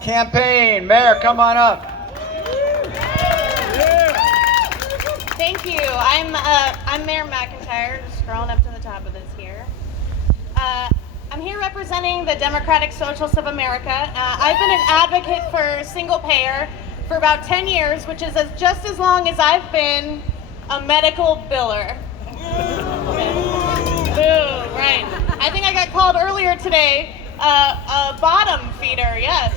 campaign. Mayor, come on up. Thank you. I'm Mayor McIntyre, just scrolling up to the top of this here. I'm here representing the Democratic Socialists of America. I've been an advocate for single payer for about 10 years, which is just as long as I've been a medical biller. Boo, right. I think I got called earlier today a bottom feeder, yes.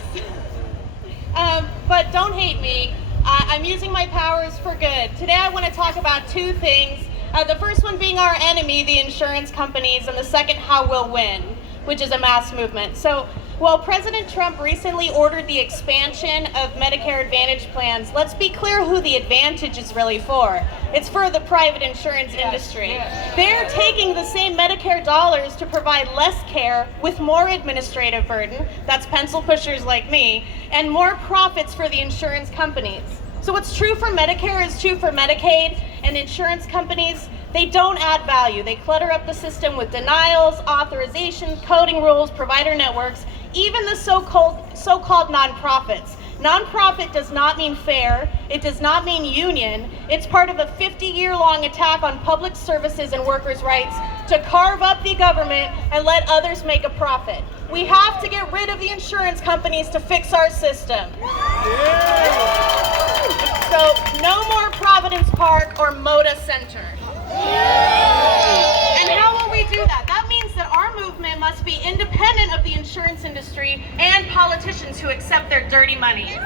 But don't hate me. I'm using my powers for good. Today I want to talk about two things. The first one being our enemy, the insurance companies, and the second, how we'll win, which is a mass movement. So, while President Trump recently ordered the expansion of Medicare Advantage plans, let's be clear who the advantage is really for. It's for the private insurance industry. They're taking the same Medicare dollars to provide less care with more administrative burden, that's pencil pushers like me, and more profits for the insurance companies. So what's true for Medicare is true for Medicaid, and insurance companies, they don't add value. They clutter up the system with denials, authorization, coding rules, provider networks, even the so-called nonprofits. Nonprofit does not mean fair. It does not mean union. It's part of a 50-year-long attack on public services and workers' rights to carve up the government and let others make a profit. We have to get rid of the insurance companies to fix our system. So no more Providence Park or Moda Center. And how will we do that? That means that our movement must be independent of the insurance industry and politicians who accept their dirty money.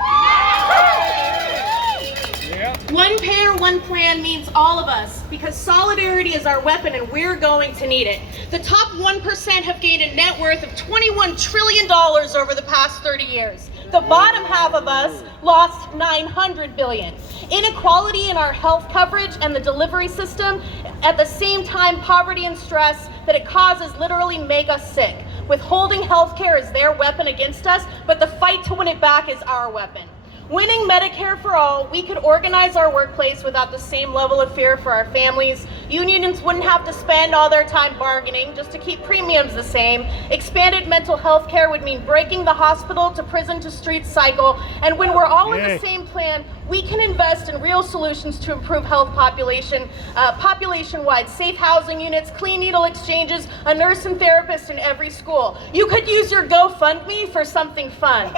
One payer, one plan means all of us, because solidarity is our weapon and we're going to need it. The top 1% have gained a net worth of $21 trillion over the past 30 years. The bottom half of us lost $900 billion. Inequality in our health coverage and the delivery system, at the same time poverty and stress that it causes literally make us sick. Withholding health care is their weapon against us, but the fight to win it back is our weapon. Winning Medicare for all, we could organize our workplace without the same level of fear for our families. Unions wouldn't have to spend all their time bargaining just to keep premiums the same. Expanded mental health care would mean breaking the hospital to prison to street cycle. And when we're all in the same plan, we can invest in real solutions to improve health population-wide, safe housing units, clean needle exchanges, a nurse and therapist in every school. You could use your GoFundMe for something fun.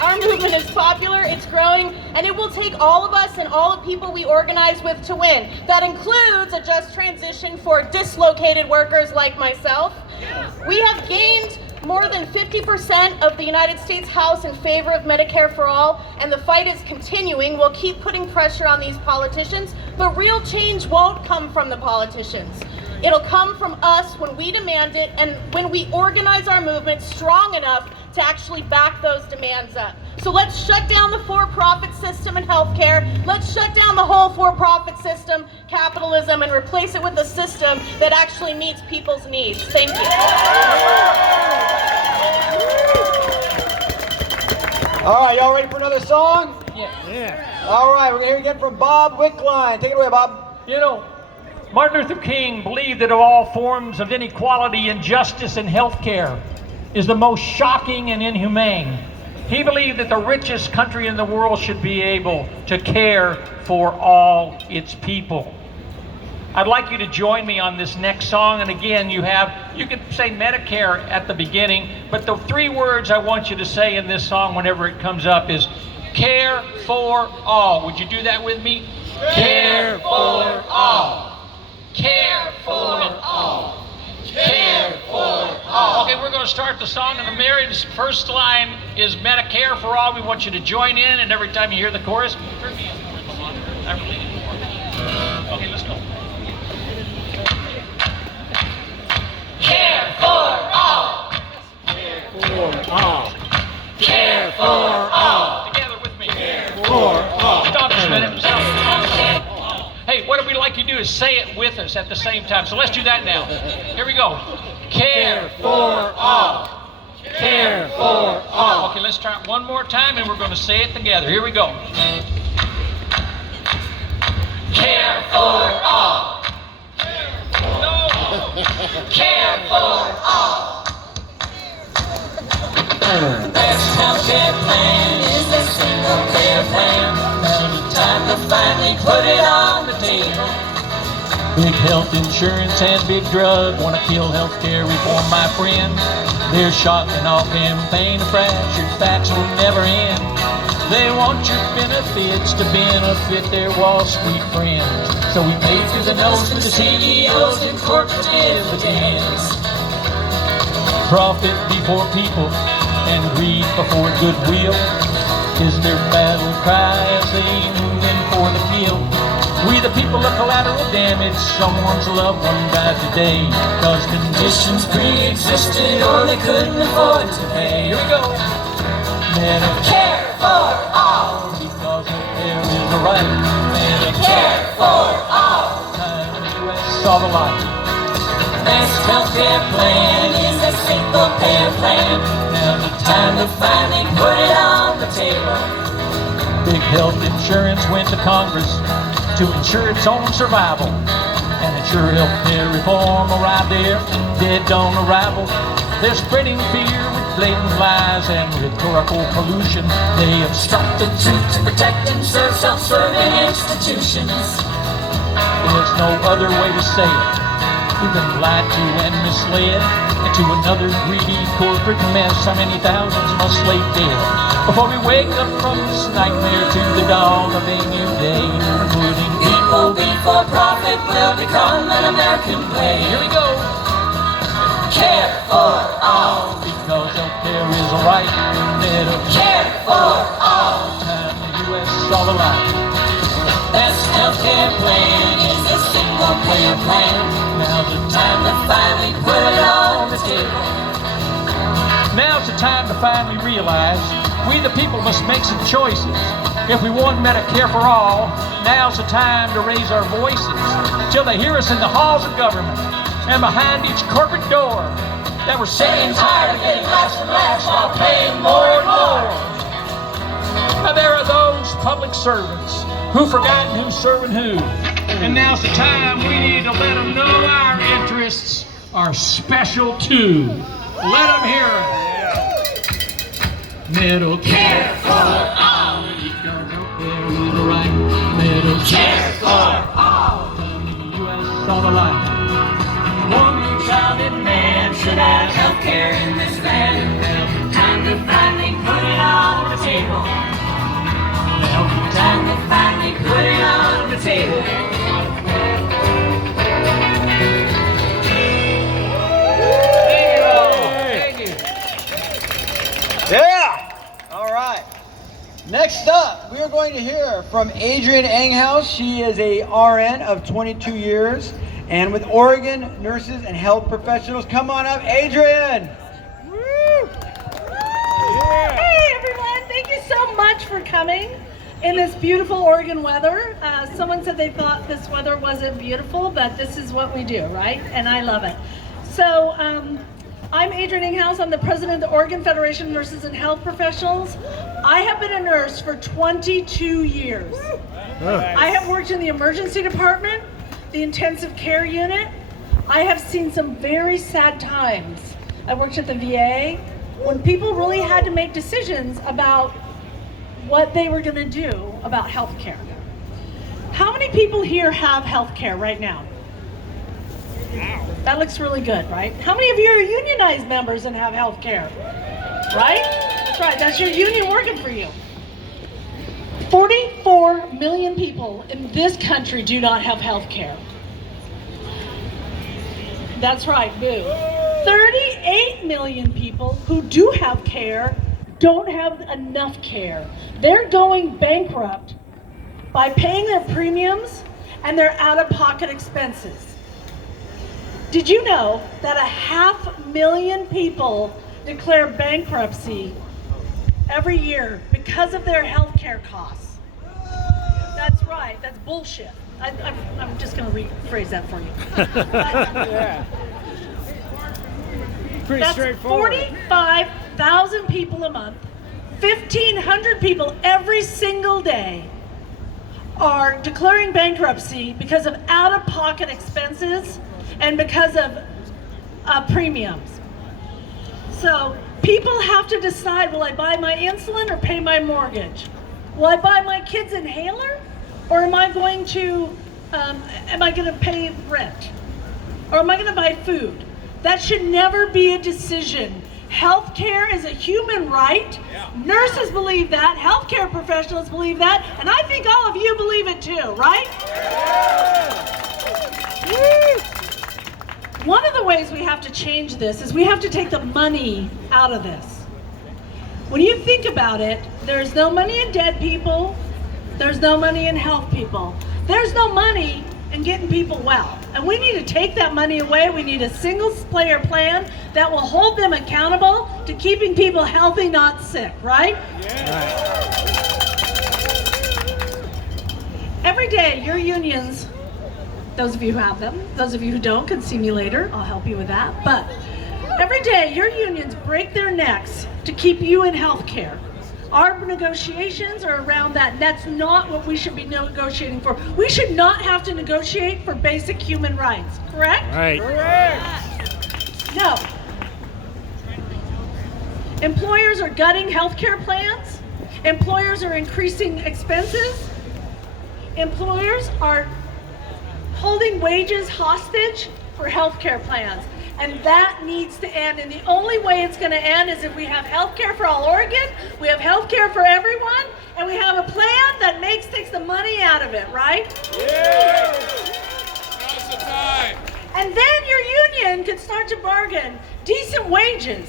Our movement is popular, it's growing, and it will take all of us and all the people we organize with to win. That includes a just transition for dislocated workers like myself. We have gained more than 50% of the United States House in favor of Medicare for all, and the fight is continuing. We'll keep putting pressure on these politicians, but real change won't come from the politicians. It'll come from us when we demand it and when we organize our movement strong enough to actually back those demands up. So let's shut down the for-profit system in healthcare. Let's shut down the whole for-profit system, capitalism, and replace it with a system that actually meets people's needs. Thank you. All right, y'all ready for another song? Yeah. All right, we're going to hear again from Bob Wickline. Take it away, Bob. You know, Martin Luther King believed that of all forms of inequality, injustice in healthcare is the most shocking and inhumane. He believed that the richest country in the world should be able to care for all its people. I'd like you to join me on this next song, and again, you could say Medicare at the beginning, but the three words I want you to say in this song whenever it comes up is care for all. Would you do that with me? Care for all. Care for all. Care for all. Okay, we're going to start the song, and the Mary's first line is Medicare for all. We want you to join in, and every time you hear the chorus, turn me up a little longer. I really need more. Okay, let's go. Care for all. Care for all. Care for all. Together with me. Care for all. Stop just a minute. Stop. Hey, what we'd like you to do is say it with us at the same time. So let's do that now. Here we go. Care for all. Care for all. Okay, let's try it one more time, and we're going to say it together. Here we go. Care for all. No. Care for all. Best healthcare plan is a single payer plan. Now's the time to finally put it on the table. Big health insurance and big drug wanna kill healthcare reform, my friend. Their shock and awe campaign of fractured facts will never end. They want your benefits to benefit their Wall Street friends. So we pay through the nose to the CEOs and corporate dividends. Profit before people and greed before goodwill is their battle cry as they move in for the kill. We the people of collateral damage, someone's loved one died today, cause conditions pre-existed or they couldn't afford to pay. Here we go. Medicare for all, because there is a right. Medicare for all, time in the US all the life. Best healthcare plan is a single payer plan. Now's the time to finally put it on the table. Big health insurance went to Congress to ensure its own survival, and ensure healthcare reform arrived there, dead on arrival. They're spreading fear with blatant lies and rhetorical pollution. They obstruct the truth to protect and serve self-serving institutions. There's no other way to say it. We've been lied to and misled into another greedy corporate mess. How many thousands must lay dead before we wake up from this nightmare to the dawn of a new day? Including People before profit will become an American way. Here we go. Care for all, Because healthcare is a right. care for all. Time in the US all alive. Best healthcare plan is a single payer plan. Now's the time to finally put it on the table. Now's the time to finally realize we the people must make some choices. If we want Medicare for all, now's the time to raise our voices till they hear us in the halls of government and behind each corporate door that we're sick and tired of getting less and less while paying more and more. Now there are those public servants who've forgotten who's serving who. And now's the time we need to let them know our interests are special too. Let them hear us. Medicare for all. Because healthcare is a right. Medicare for all. Time in the US all alive. Woman, child, and man should have healthcare in this land. Now's the time to finally put it on the table. Now's the time to finally put it on the table. Yeah! All right. Next up, we are going to hear from Adrienne Enghouse. She is a RN of 22 years and with Oregon Nurses and Health Professionals. Come on up, Adrienne! Woo! Hey everyone, thank you so much for coming in this beautiful Oregon weather. Someone said they thought this weather wasn't beautiful, but this is what we do, right? And I love it. So I'm Adrienne Enghouse. I'm the president of the Oregon Federation of Nurses and Health Professionals. I have been a nurse for 22 years. I have worked in the emergency department, the intensive care unit. I have seen some very sad times. I worked at the VA when people really had to make decisions about what they were going to do about health care. How many people here have health care right now? That looks really good, right? How many of you are unionized members and have health care? Right? That's right, that's your union working for you. 44 million people in this country do not have health care. That's right, boo. 38 million people who do have care don't have enough care. They're going bankrupt by paying their premiums and their out-of-pocket expenses. Did you know that 500,000 people declare bankruptcy every year because of their health care costs? That's right, that's bullshit. I'm just going to rephrase that for you. Yeah. Pretty That's straightforward. 45,000 people a month, 1,500 people every single day are declaring bankruptcy because of out-of-pocket expenses and because of premiums. So people have to decide, will I buy my insulin or pay my mortgage? Will I buy my kid's inhaler, or am I going to pay rent? Or am I going to buy food? That should never be a decision. Healthcare is a human right. Yeah. Nurses believe that, healthcare professionals believe that, and I think all of you believe it too, right? Yeah. One of the ways we have to change this is we have to take the money out of this. When you think about it, there's no money in dead people, there's no money in health people, there's no money in getting people well. And we need to take that money away. We need a single player plan that will hold them accountable to keeping people healthy, not sick, right? Yeah. Every day, your unions, those of you who have them, those of you who don't can see me later, I'll help you with that. But every day, your unions break their necks to keep you in health care. Our negotiations are around that. That's not what we should be negotiating for. We should not have to negotiate for basic human rights, correct? Right. Correct. No. Employers are gutting healthcare plans. Employers are increasing expenses. Employers are holding wages hostage for healthcare plans. And that needs to end. And the only way it's going to end is if we have health care for all Oregon, we have health care for everyone, and we have a plan that takes the money out of it, right? Yeah! Now's the time. And then your union can start to bargain decent wages.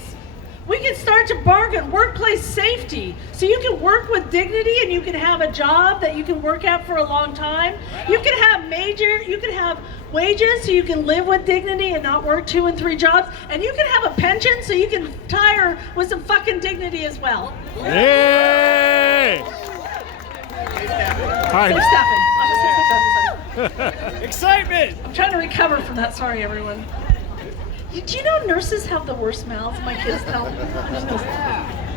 We can start to bargain workplace safety, so you can work with dignity and you can have a job that you can work at for a long time. You can have wages so you can live with dignity and not work 2 and 3 jobs. And you can have a pension so you can retire with some fucking dignity as well. Yay! Hi. Safe staffing. I'll just say safe staffing. Excitement! I'm trying to recover from that. Sorry, everyone. Do you know nurses have the worst mouths? My kids tell me. I'm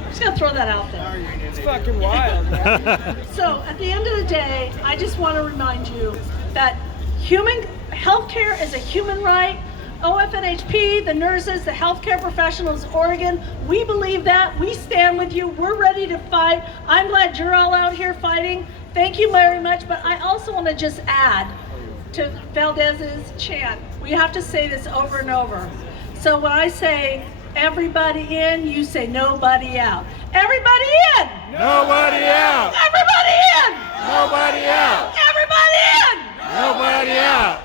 just gonna throw that out there. It's fucking wild, man. So at the end of the day, I just want to remind you that healthcare is a human right. OFNHP, the nurses, the healthcare professionals, Oregon, we believe that. We stand with you. We're ready to fight. I'm glad you're all out here fighting. Thank you very much. But I also want to just add to Valdez's chant. We have to say this over and over. So when I say everybody in, you say nobody out. Everybody in! Nobody out! Everybody in! Nobody out! Everybody in! Nobody out!